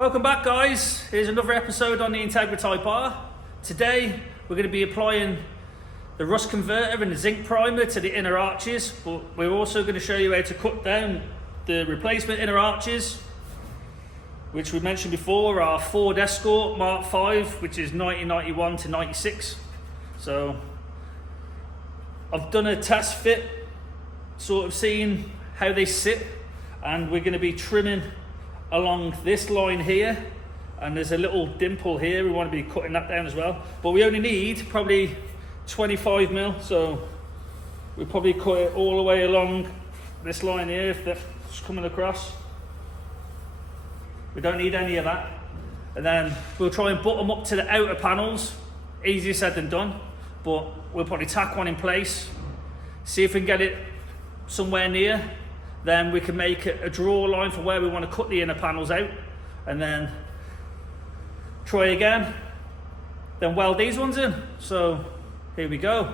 Welcome back, guys. Here's another episode on the Integra Type R. Today we're going to be applying the rust converter and the zinc primer to the inner arches, but we're also going to show you how to cut down the replacement inner arches, which we mentioned before are Ford Escort Mark V, which is 1991 to 96. So I've done a test fit, sort of seeing how they sit, and we're going to be trimming along this line here, and there's a little dimple here. We want to be cutting that down as well, but we only need probably 25 mil, so we'll probably cut it all the way along this line here if that's coming across. We don't need any of that, and then we'll try and butt them up to the outer panels. Easier said than done, but we'll probably tack one in place, see if we can get it somewhere near. Then we can make a draw line for where we want to cut the inner panels out, and then try again, then weld these ones in. So here we go.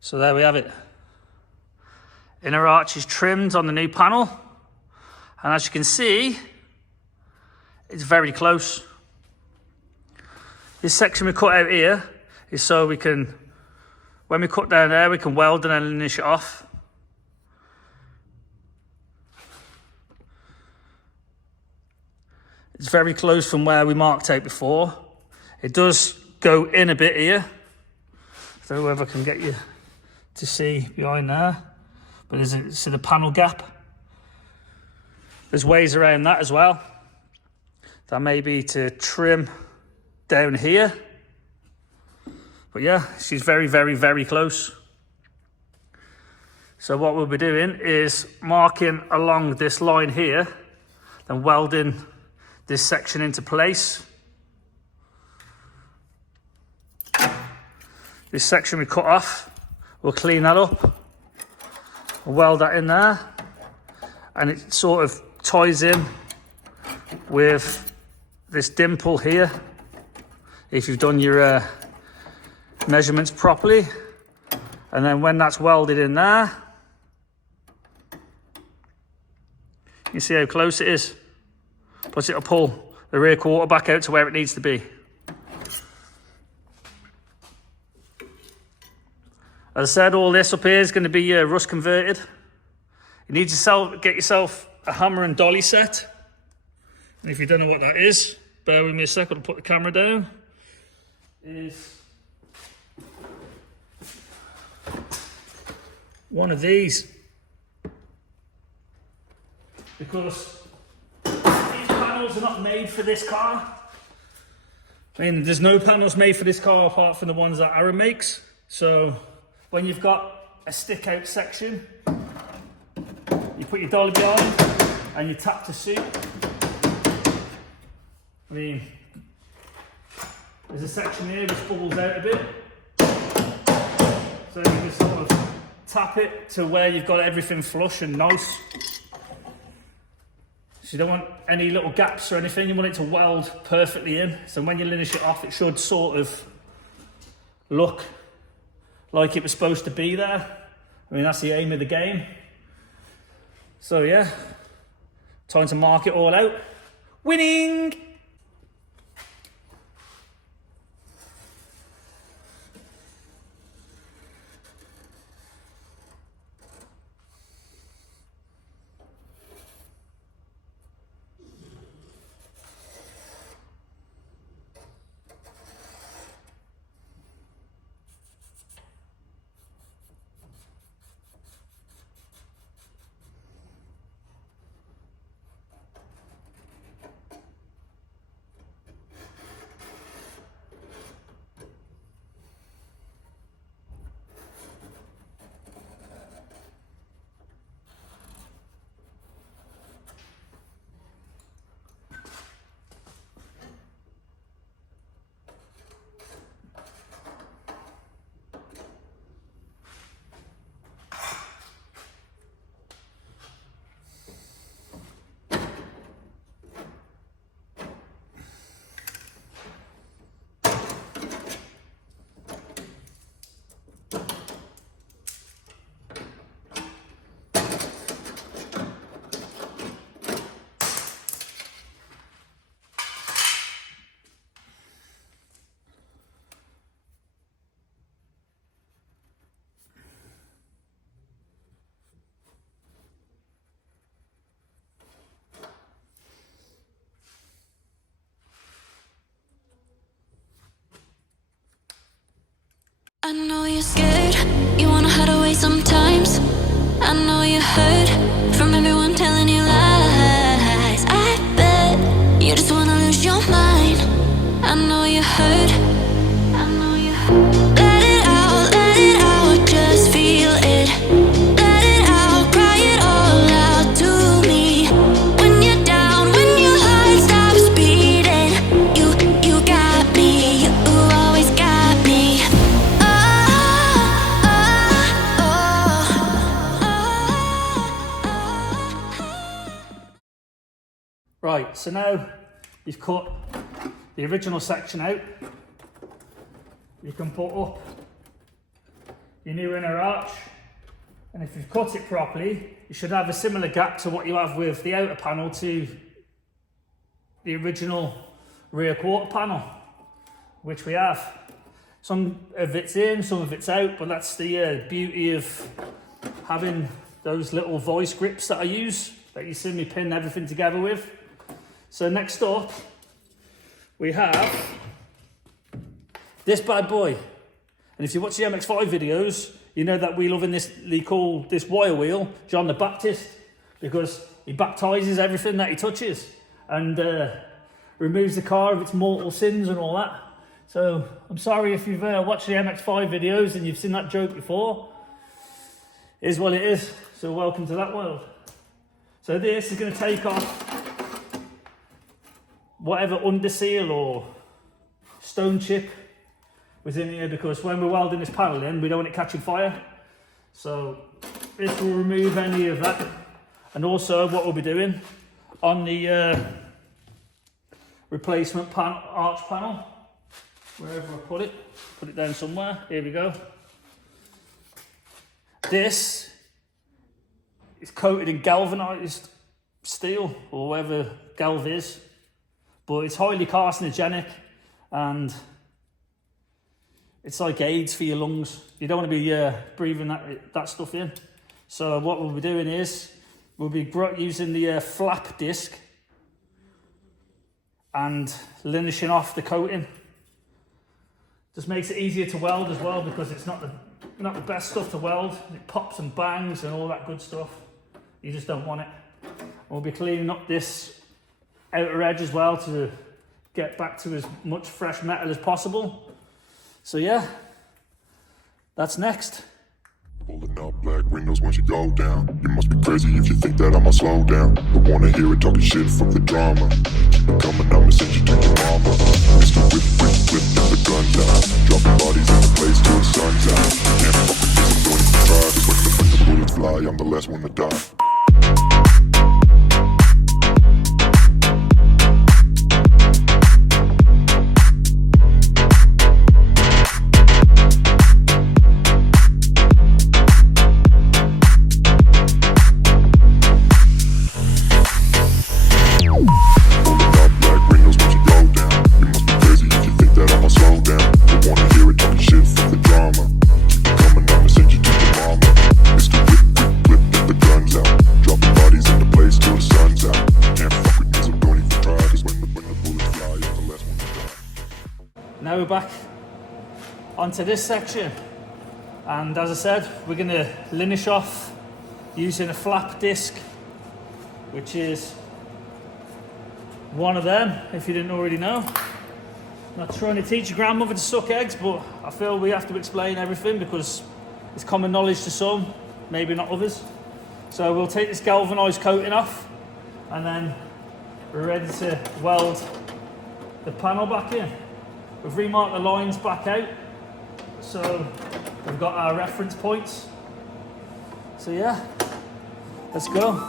So there we have it. Inner arch is trimmed on the new panel, and as you can see, it's very close. This section we cut out here is so we can, when we cut down there, we can weld and then finish it off. It's very close from where we marked out before. It does go in a bit here. I don't know whether I can get you to see behind there, but there's the panel gap. There's ways around that as well. That may be to trim down here, but yeah, she's very, very, very close. So what we'll be doing is marking along this line here, then welding this section into place. This section we cut off, we'll clean that up, we'll weld that in there, and it sort of ties in with this dimple here if you've done your measurements properly. And then when that's welded in there, you see how close it is, plus it'll pull the rear quarter back out to where it needs to be. As I said, all this up here is going to be rust converted. You need to get yourself a hammer and dolly set. And if you don't know what that is, bear with me a second, I'll put the camera down. Is one of these. Because these panels are not made for this car. I mean, there's no panels made for this car apart from the ones that Aaron makes. So when you've got a stick out section, you put your dolly behind and you tap to suit. I mean, there's a section here which bubbles out a bit, so you can sort of tap it to where you've got everything flush and nice. So you don't want any little gaps or anything, you want it to weld perfectly in. So when you finish it off, it should sort of look like it was supposed to be there. I mean, that's the aim of the game. So yeah, time to mark it all out. Winning! I know you're scared, you wanna hide away sometimes. I know you're hurt from everyone telling you lies. I bet you just wanna lose your mind. I know you're hurt, I know you're hurt. Let it out, just feel it. Let it out, cry it all out to me. When you're down, when your heart stops beating, you got me, you always got me. Right, so now you've cut the original section out, you can put up your new inner arch, and if you've cut it properly, you should have a similar gap to what you have with the outer panel to the original rear quarter panel, which we have. Some of it's in, some of it's out, but that's the beauty of having those little voice grips that I use, that you see me pin everything together with. So next up, we have this bad boy. And if you watch the MX-5 videos, you know that we lovingly call this wire wheel John the Baptist, because he baptizes everything that he touches and removes the car of its mortal sins and all that. So I'm sorry if you've watched the MX-5 videos and you've seen that joke before. It is what it is, so welcome to that world. So this is going to take off whatever underseal or stone chip was in here, because when we're welding this panel in, we don't want it catching fire. So this will remove any of that. And also what we'll be doing on the replacement arch panel, wherever I put it down somewhere, here we go. This is coated in galvanized steel, or whatever galv is, but it's highly carcinogenic and it's like AIDS for your lungs. You don't want to be breathing that stuff in. So what we'll be doing is we'll be using the flap disc and linishing off the coating. Just makes it easier to weld as well, because it's not the best stuff to weld. It pops and bangs and all that good stuff. You just don't want it. We'll be cleaning up this outer edge as well to get back to as much fresh metal as possible. So yeah, that's next. Pulling up black windows once you go down. You must be crazy if you think that I'ma slow down. I wanna hear it talking shit from the drama. Keep it coming, I'ma send you to your mama. Mr. Whip, get the guns out. Dropping bodies in the place till the sun's out. Can't fuck with this, I'm going to try. Just when the bullets fly, I'm the last one to die. go back onto this section, and as I said, we're going to linish off using a flap disc, which is one of them, if you didn't already know. Not trying to teach your grandmother to suck eggs, but I feel we have to explain everything because it's common knowledge to some, maybe not others. So we'll take this galvanised coating off, and then we're ready to weld the panel back in. We've remarked the lines back out, so we've got our reference points. So yeah, let's go.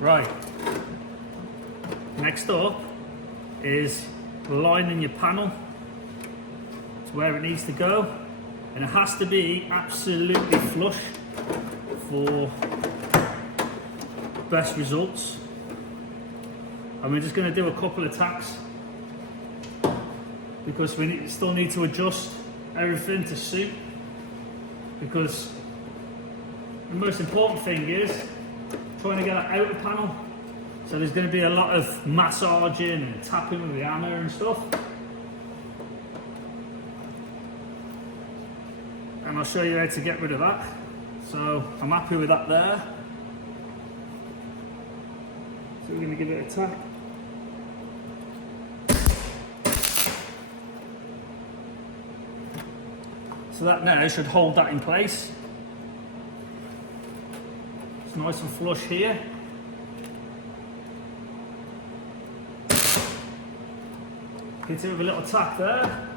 Right, next up is lining your panel to where it needs to go, and it has to be absolutely flush for best results. And we're just going to do a couple of tacks because we still need to adjust everything to suit, because the most important thing is trying to get it out of the panel. So there's going to be a lot of massaging and tapping with the hammer and stuff. And I'll show you how to get rid of that. So I'm happy with that there. So we're going to give it a tap. So that now should hold that in place. It's nice and flush here. Hit it with a little tack there.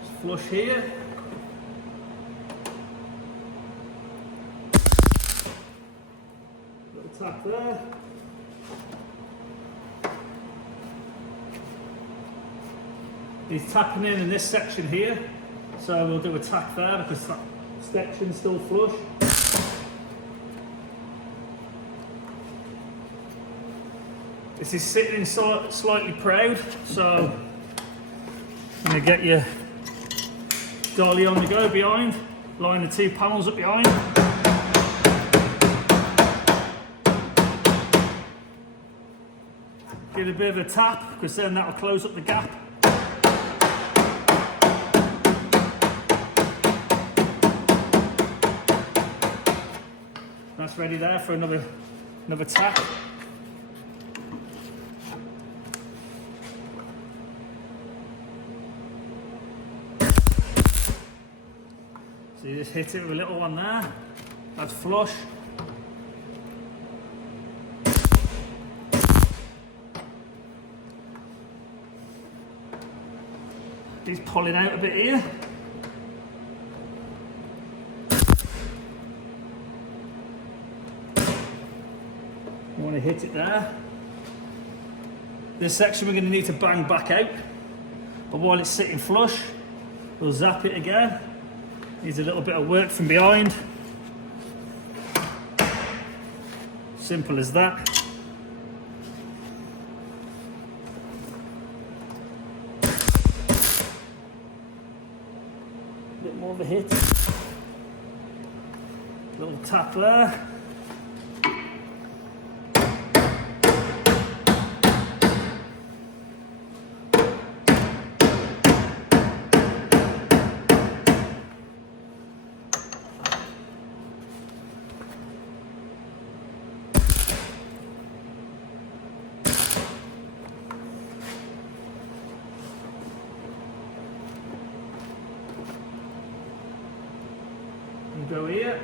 Just flush here. Little tack there. He's tapping in this section here, so we'll do a tack there because that section's still flush. This is sitting slightly proud, so I'm going to get your dolly on the go behind, line the two panels up behind. Give it a bit of a tap because then that will close up the gap. That's ready there for another tap. So you just hit it with a little one there. That's flush. He's pulling out a bit here. I want to hit it there. This section we're going to need to bang back out, but while it's sitting flush, we'll zap it again. Needs a little bit of work from behind. Simple as that. A bit more of a hit. Little tap there. Go here.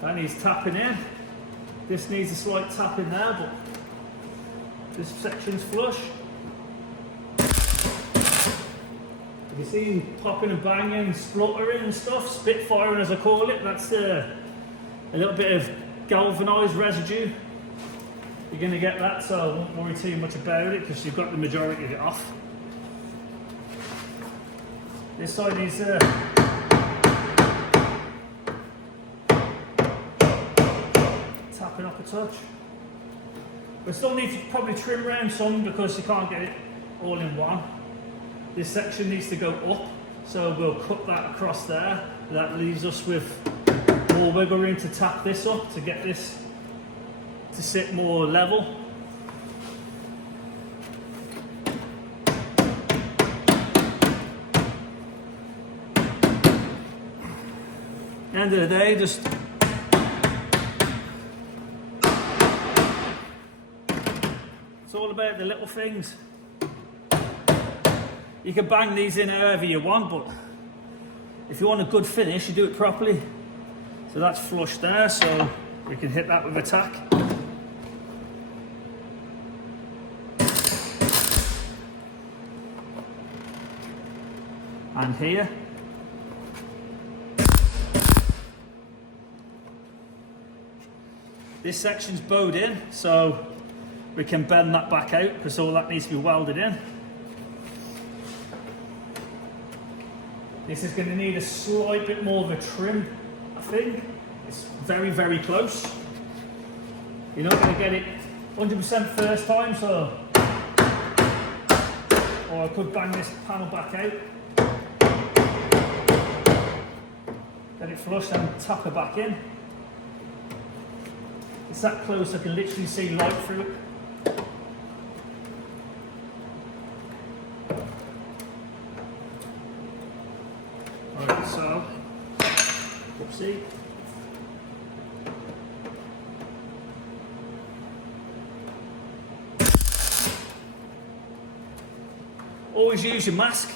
That needs tapping in. This needs a slight tap in there, but this section's flush. You see popping and banging, spluttering and stuff, spitfiring as I call it, that's the a little bit of galvanized residue. You're going to get that, so I won't worry too much about it because you've got the majority of it off. This side needs tapping up a touch. We still need to probably trim around some because you can't get it all in one. This section needs to go up, so we'll cut that across there. That leaves us with more wiggle room to tap this up to get this to sit more level. End of the day, just it's all about the little things. You can bang these in however you want, but if you want a good finish, you do it properly. So that's flush there, so we can hit that with a tack. And here. This section's bowed in, so we can bend that back out because all that needs to be welded in. This is going to need a slight bit more of a trim, I think. It's very, very close. You're not going to get it 100% first time, so... Or I could bang this panel back out. Get it flushed and tap it back in. It's that close I can literally see light through it. Alright, so, whoopsie. Always use your mask.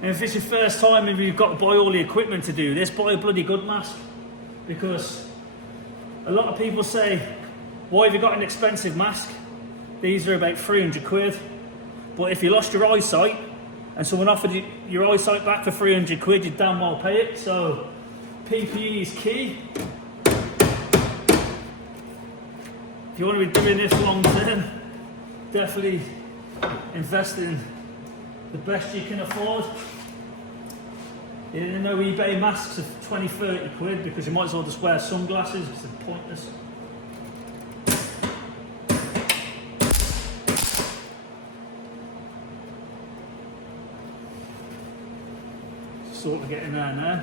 And if it's your first time and you've got to buy all the equipment to do this, buy a bloody good mask. Because a lot of people say, why have you got an expensive mask? These are about 300 quid. But if you lost your eyesight and someone offered you your eyesight back for 300 quid, you'd damn well pay it. So PPE is key. If you want to be doing this long term, definitely invest in the best you can afford. You know, eBay masks are 20, 30 quid because you might as well just wear sunglasses. It's pointless. Sort of getting there now.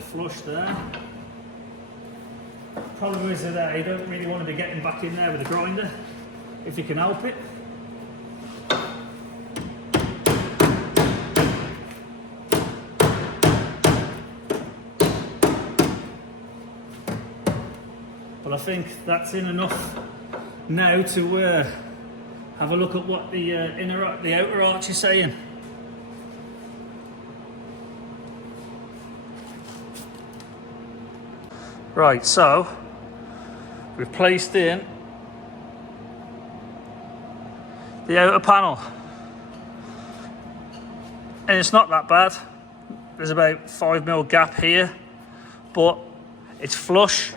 Flush there. Problem is that you don't really want to be getting back in there with a grinder if you can help it. But I think that's in enough now to have a look at what the outer arch is saying. Right, so we've placed in the outer panel, and it's not that bad. There's about 5mm gap here, but it's flush,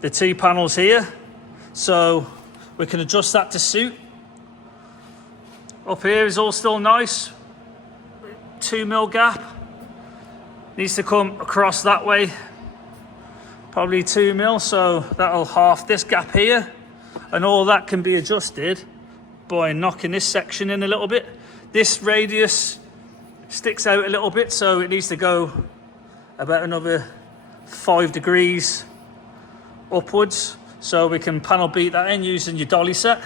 the two panels here, so we can adjust that to suit. Up here is all still nice, 2mm gap, needs to come across that way. Probably 2mm, so that'll half this gap here, and all that can be adjusted by knocking this section in a little bit. This radius sticks out a little bit, so it needs to go about another 5 degrees upwards, so we can panel beat that in using your dolly set.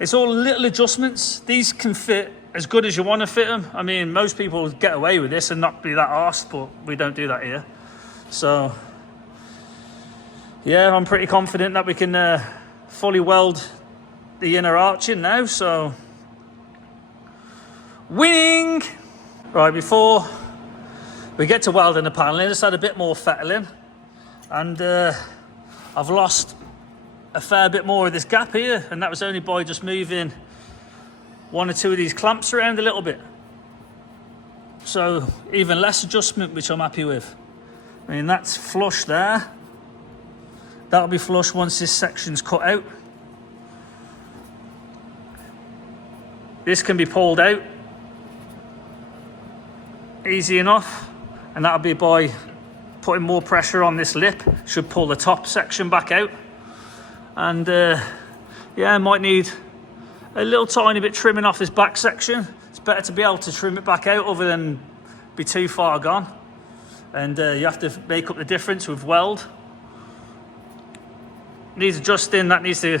It's all little adjustments. These can fit as good as you want to fit them. I mean, most people get away with this and not be that arsed, but we don't do that here. So yeah, I'm pretty confident that we can fully weld the inner arching now, so winning. Right, before we get to welding the paneling, just had a bit more fettling, and I've lost a fair bit more of this gap here, and that was only by just moving one or two of these clamps around a little bit. So even less adjustment, which I'm happy with. I mean, that's flush there. That'll be flush once this section's cut out. This can be pulled out easy enough, and that'll be by putting more pressure on this lip. Should pull the top section back out. And yeah, I might need a little tiny bit trimming off this back section. It's better to be able to trim it back out other than be too far gone. And you have to make up the difference with weld. Needs adjusting, that needs to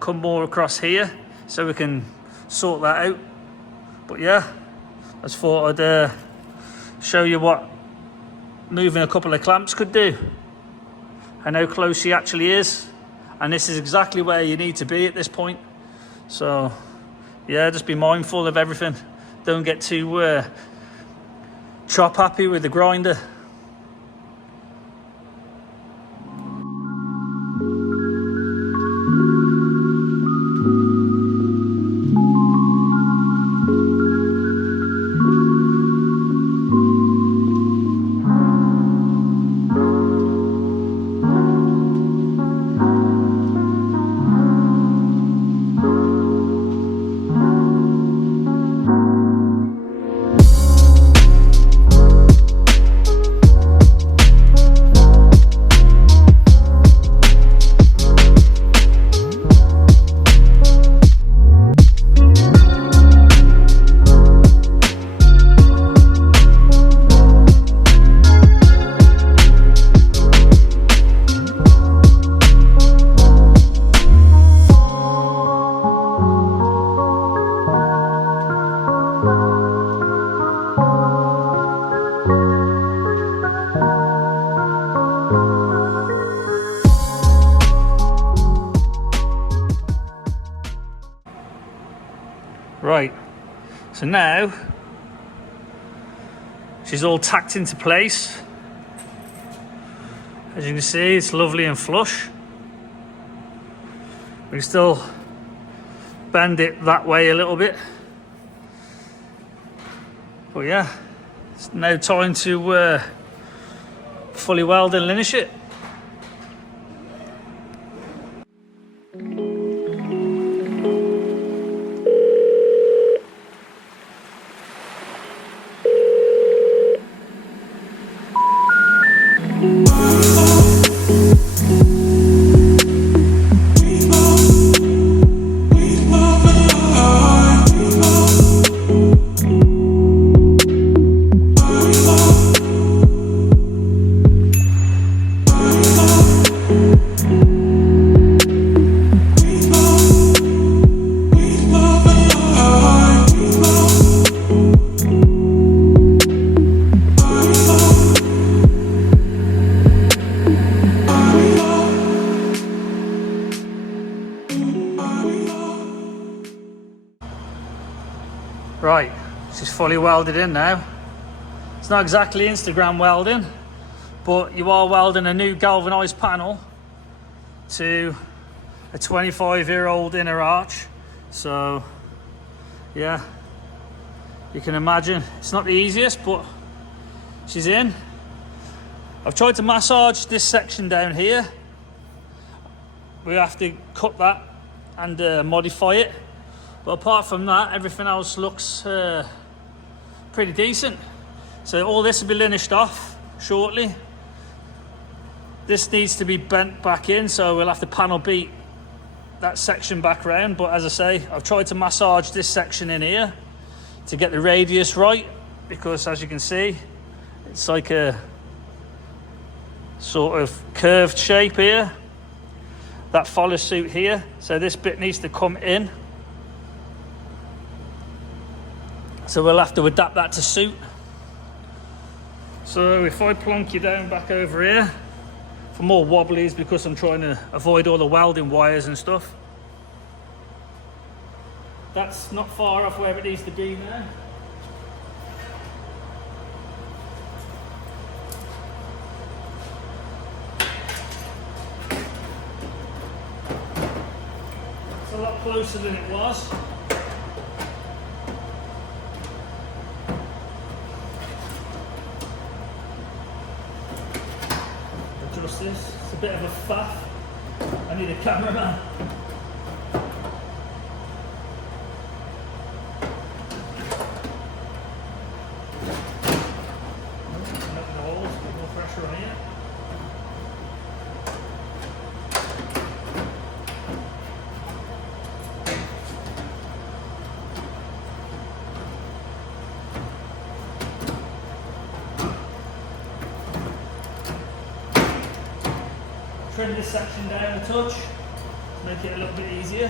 come more across here so we can sort that out. But yeah, I just thought I'd show you what moving a couple of clamps could do and how close he actually is. And this is exactly where you need to be at this point. So yeah, just be mindful of everything. Don't get too chop happy with the grinder. Right, so now she's all tacked into place. As you can see, it's lovely and flush. We can still bend it that way a little bit. But yeah, it's now time to fully weld and linish it. Right, she's fully welded in now. It's not exactly Instagram welding, but you are welding a new galvanized panel to a 25-year-old inner arch. So yeah, you can imagine it's not the easiest, but she's in. I've tried to massage this section down here. We have to cut that and modify it. But apart from that, everything else looks pretty decent. So all this will be linished off shortly. This needs to be bent back in, so we'll have to panel beat that section back round. But as I say, I've tried to massage this section in here to get the radius right, because as you can see, it's like a sort of curved shape here. That follows suit here, so this bit needs to come in. So we'll have to adapt that to suit. So if I plonk you down back over here, for more wobblies because I'm trying to avoid all the welding wires and stuff. That's not far off where it needs to be now. It's a lot closer than it was. Adjust this. It's a bit of a faff. I need a cameraman. Open the holes, a bit more pressure on here. Trim this section down a touch to make it a little bit easier,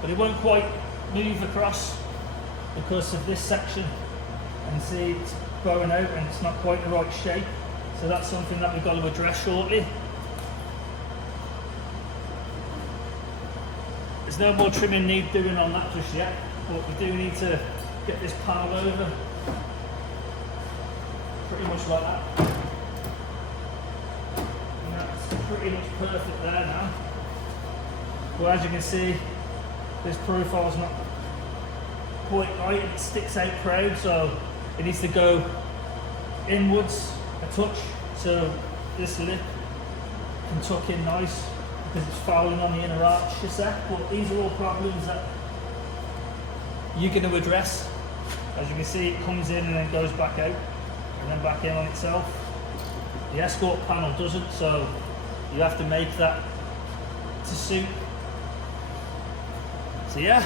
but it won't quite move across because of this section, and see it's growing out and it's not quite the right shape, so that's something that we've got to address shortly. There's no more trimming need doing on that just yet, but we do need to get this panel over pretty much like that. Pretty much perfect there now. But as you can see, this profile's not quite right and it sticks out proud, so it needs to go inwards a touch so this lip can tuck in nice, because it's fouling on the inner arch a sec. But these are all problems that you're going to address. As you can see, it comes in and then goes back out and then back in on itself. The escort panel doesn't, so you have to make that to suit. So yeah.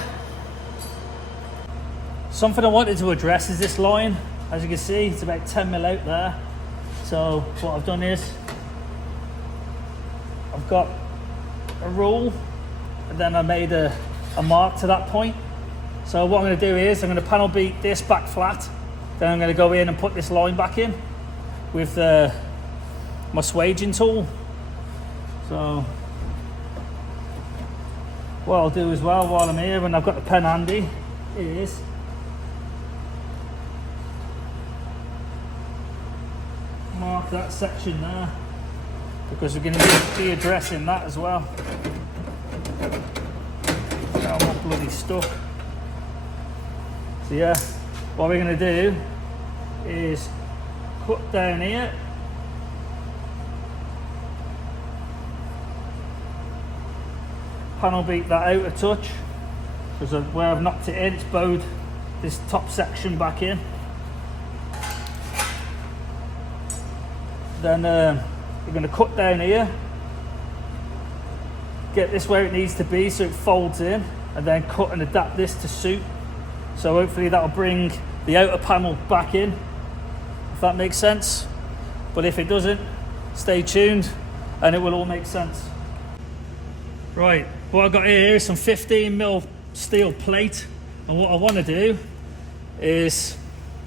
Something I wanted to address is this line. As you can see, it's about 10 mil out there. So what I've done is, I've got a rule and then I made a mark to that point. So what I'm going to do is, I'm going to panel beat this back flat. Then I'm going to go in and put this line back in with my swaging tool. So what I'll do as well while I'm here, when I've got the pen handy, is mark that section there, because we're going to be addressing that as well. Now I'm all bloody stuck. So yeah, what we're going to do is cut down here. Panel beat that out a touch, because where I've knocked it in, it's bowed this top section back in. Then we're going to cut down here, get this where it needs to be so it folds in, and then cut and adapt this to suit. So hopefully that'll bring the outer panel back in, if that makes sense. But if it doesn't, stay tuned and it will all make sense. Right, what I've got here is some 15mm steel plate, and what I want to do is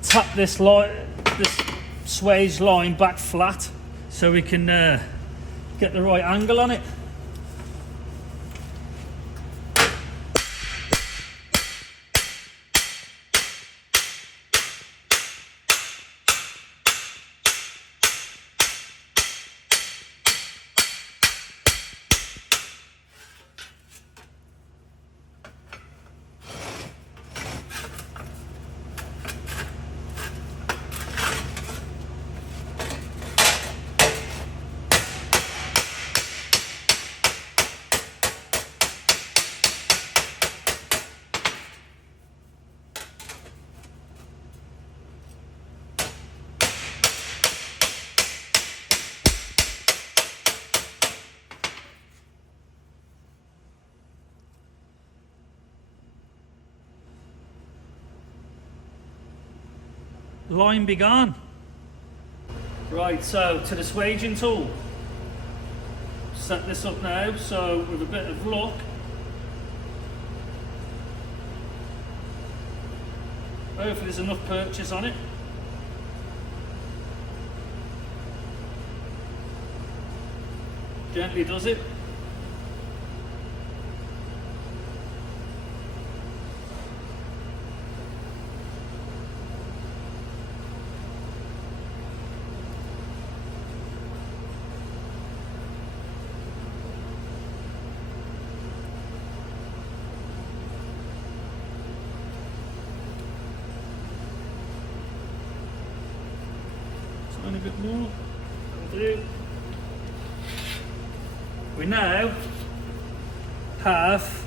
tap this swage line back flat so we can get the right angle on it. Line be gone. Right, so to the swaging tool. Set this up now, so with a bit of luck, hopefully there's enough purchase on it. Gently does it. more. That'll do. We now have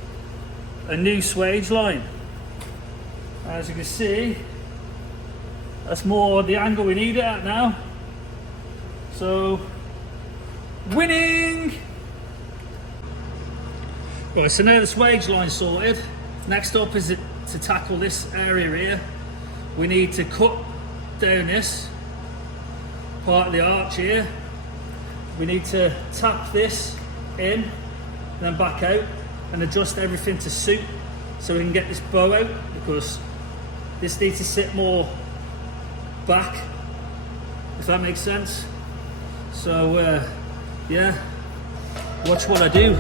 a new swage line. As you can see, that's more the angle we need it at now. So, winning! Right, so now the swage line's sorted. Next up is to tackle this area here. We need to cut down this part of the arch here. We need to tap this in, then back out, and adjust everything to suit so we can get this bow out, because this needs to sit more back, if that makes sense. So yeah, watch what I do.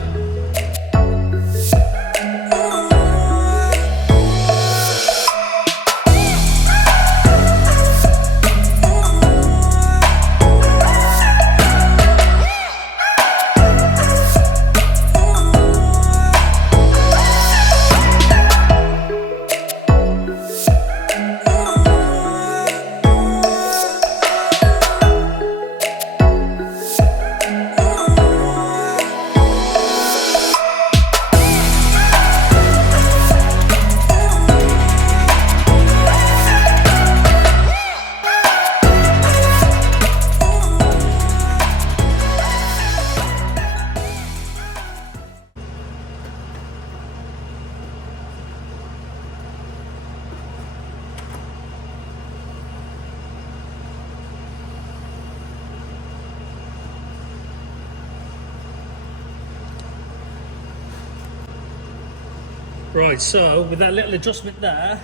Right, so with that little adjustment there,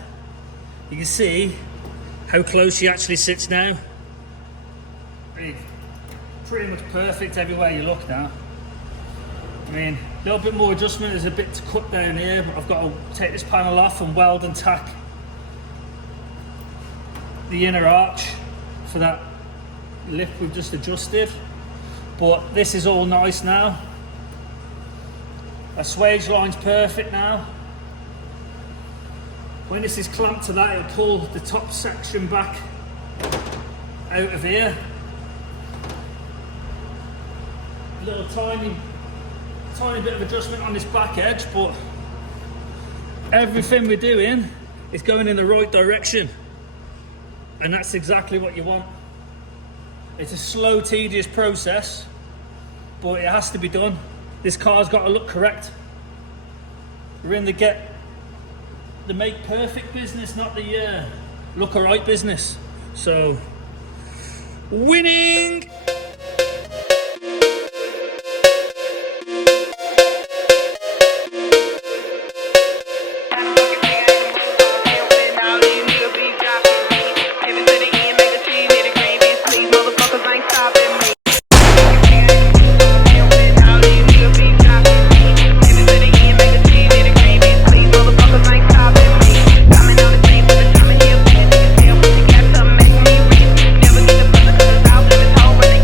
you can see how close she actually sits now. Pretty much perfect everywhere you look now. I mean, a little bit more adjustment, there's a bit to cut down here, but I've got to take this panel off and weld and tack the inner arch for that lip we've just adjusted. But this is all nice now. Our swage line's perfect now. When this is clamped to that, it'll pull the top section back out of here. A little tiny bit of adjustment on this back edge, but everything we're doing is going in the right direction. And that's exactly what you want. It's a slow, tedious process, but it has to be done. This car's got to look correct. We're in the make perfect business, not the look alright business. So, winning! Never get a brother 'cause it's out in the hole when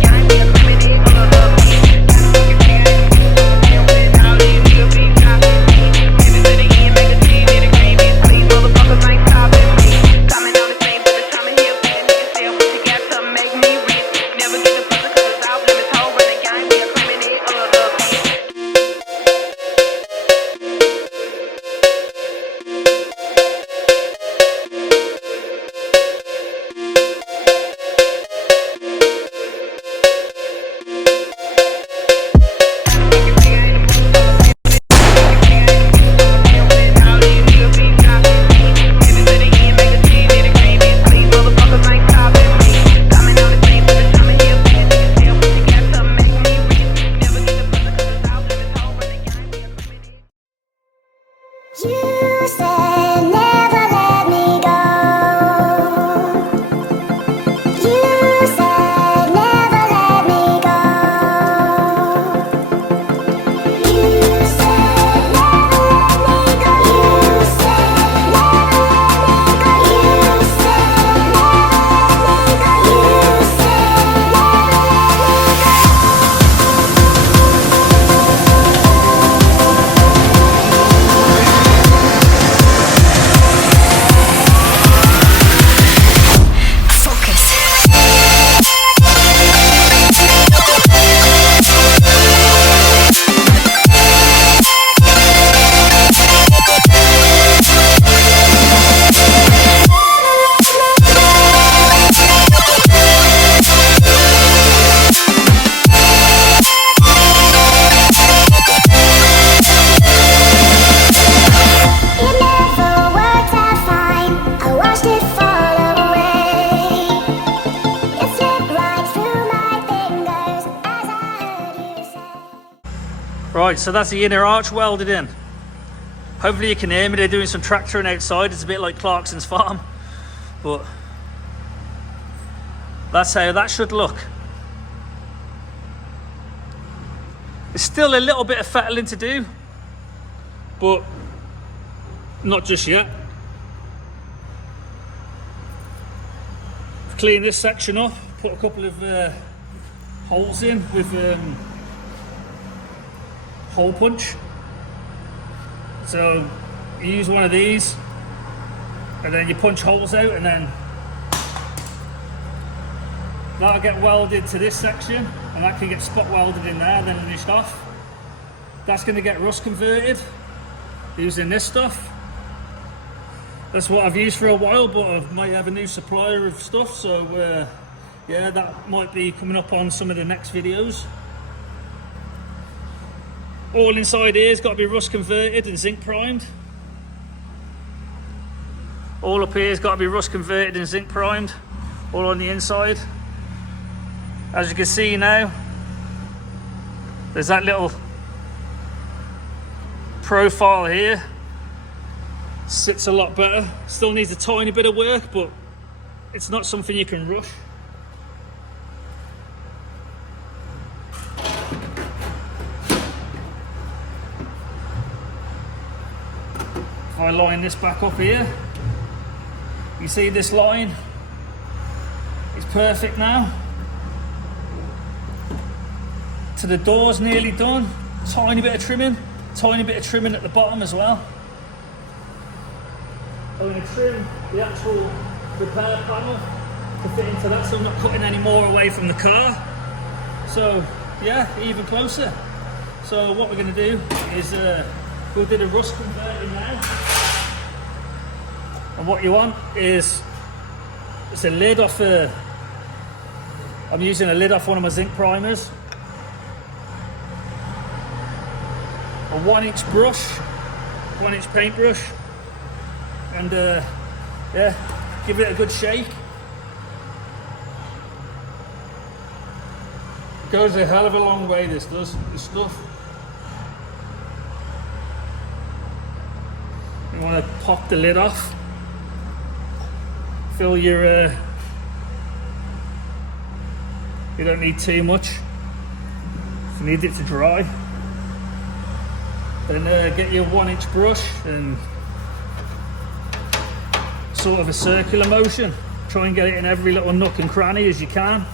Right, so that's the inner arch welded in. Hopefully you can hear me, they're doing some tractoring outside. It's a bit like Clarkson's farm, but that's how that should look. There's still a little bit of fettling to do, but not just yet. Clean this section up, put a couple of holes in with hole punch. So you use one of these and then you punch holes out, and then that'll get welded to this section, and that can get spot welded in there, then finished off. That's going to get rust converted using this stuff. That's what I've used for a while, but I might have a new supplier of stuff, so yeah, that might be coming up on some of the next videos. All inside here has got to be rust converted and zinc primed. All up here has got to be rust converted and zinc primed, all on the inside. As you can see now, there's that little profile here. Sits a lot better. Still needs a tiny bit of work, but it's not something you can rush. If I line this back up here, you see this line is perfect now. To the door's nearly done. Tiny bit of trimming at the bottom as well. I'm going to trim the actual repair panel to fit into that, so I'm not cutting any more away from the car. So yeah, even closer. So what we're going to do is we'll do the rust converting now. And what you want is, it's a lid off I'm using a lid off one of my zinc primers. A 1-inch brush, 1-inch paintbrush. And yeah, give it a good shake. It goes a hell of a long way, this does, this stuff. You want to pop the lid off. Fill your, you don't need too much. You need it to dry. Then get your 1-inch brush and sort of a circular motion. Try and get it in every little nook and cranny as you can.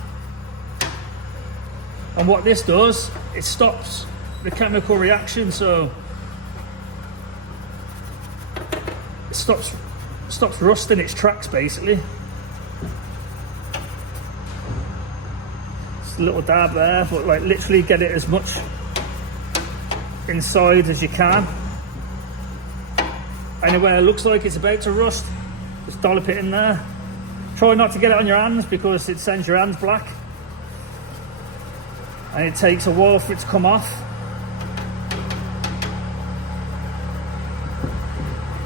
And what this does, it stops the chemical reaction, so it stops rust in its tracks basically. Just a little dab there, but like literally get it as much inside as you can. Anywhere it looks like it's about to rust, just dollop it in there. Try not to get it on your hands because it sends your hands black and it takes a while for it to come off.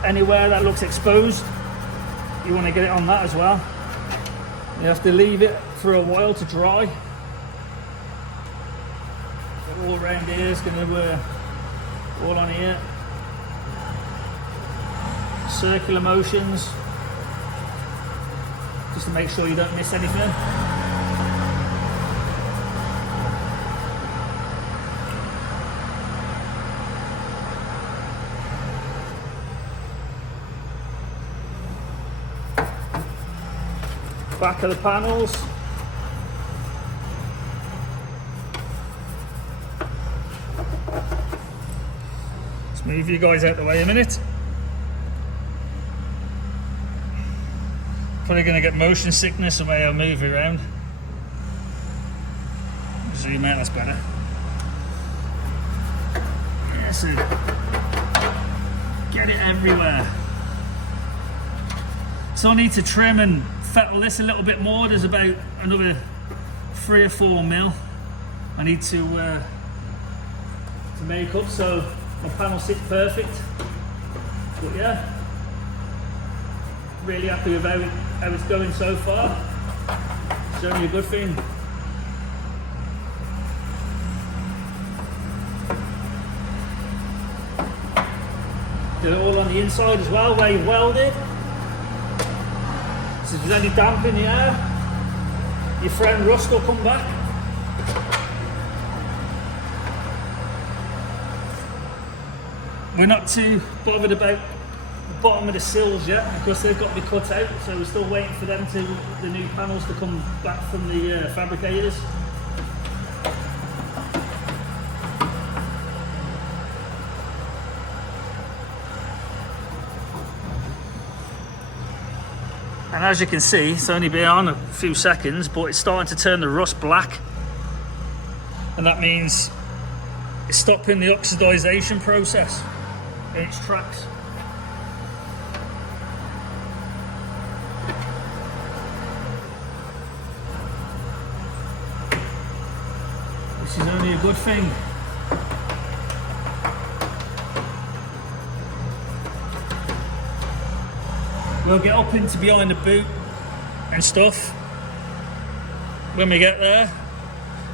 Anywhere that looks exposed, you want to get it on that as well. You have to leave it for a while to dry. So all around here is going to all on here. Circular motions, just to make sure you don't miss anything. Back of the panels. Let's move you guys out the way a minute. Probably going to get motion sickness the way I move around. Zoom out, that's better. Yeah, so get it everywhere. So I need to trim and fettle this a little bit more. There's about another 3 or 4 mil I need to make up, so my panel sits perfect. But yeah, really happy with how it's going so far. It's only a good thing. Do it all on the inside as well, where you've welded. So if there's any damp in the air, your friend rust will come back. We're not too bothered about the bottom of the sills yet because they've got to be cut out, so we're still waiting for the new panels to come back from the fabricators. And as you can see, it's only been on a few seconds, but it's starting to turn the rust black, and that means it's stopping the oxidization process in its tracks. Which is only a good thing. We'll get up into behind the boot and stuff when we get there.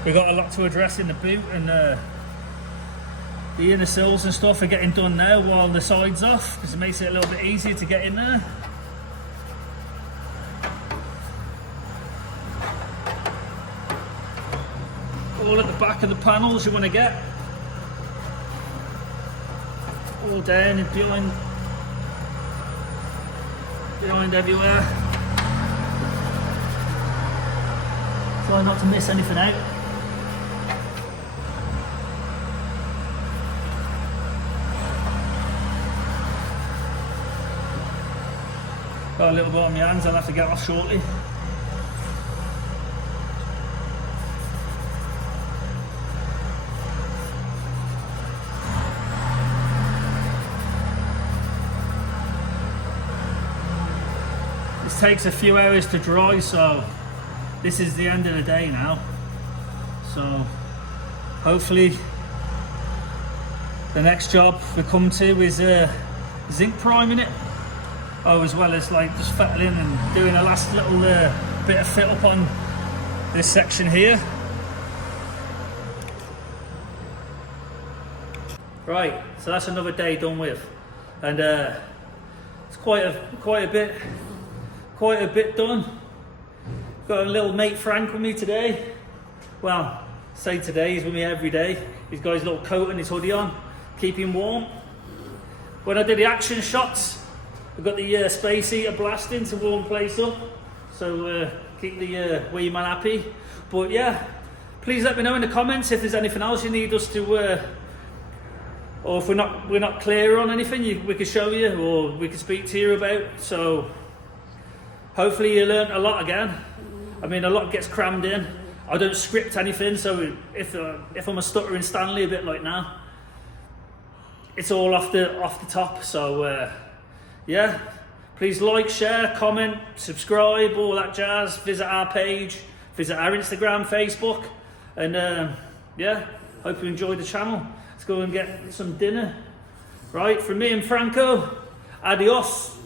We've got a lot to address in the boot, and the inner sills and stuff are getting done now while the side's off, because it makes it a little bit easier to get in there. All at the back of the panels you want to get. All down and behind everywhere. Try not to miss anything out. Got a little bit on my hands, I'll have to get off shortly. This takes a few hours to dry, so this is the end of the day now. So hopefully the next job we come to is zinc priming it. Oh, as well as like just fettling and doing a last little bit of fit up on this section here. Right, so that's another day done with, and it's quite a bit done. Got a little mate Frank with me today. Well, say today, he's with me every day. He's got his little coat and his hoodie on, keep him warm. When I did the action shots, I've got the space heater blasting to warm the place up, so keep the wee man happy. But yeah, please let me know in the comments if there's anything else you need us to, or if we're not clear on anything, we can show you or we can speak to you about. So hopefully you learned a lot again. I mean, a lot gets crammed in. I don't script anything, so if I'm a stuttering Stanley a bit like now, it's all off the top. So yeah, please like, share, comment, subscribe, all that jazz. Visit our page, visit our Instagram, Facebook, and yeah, hope you enjoyed the channel. Let's go and get some dinner. Right, from me and Franco, adios.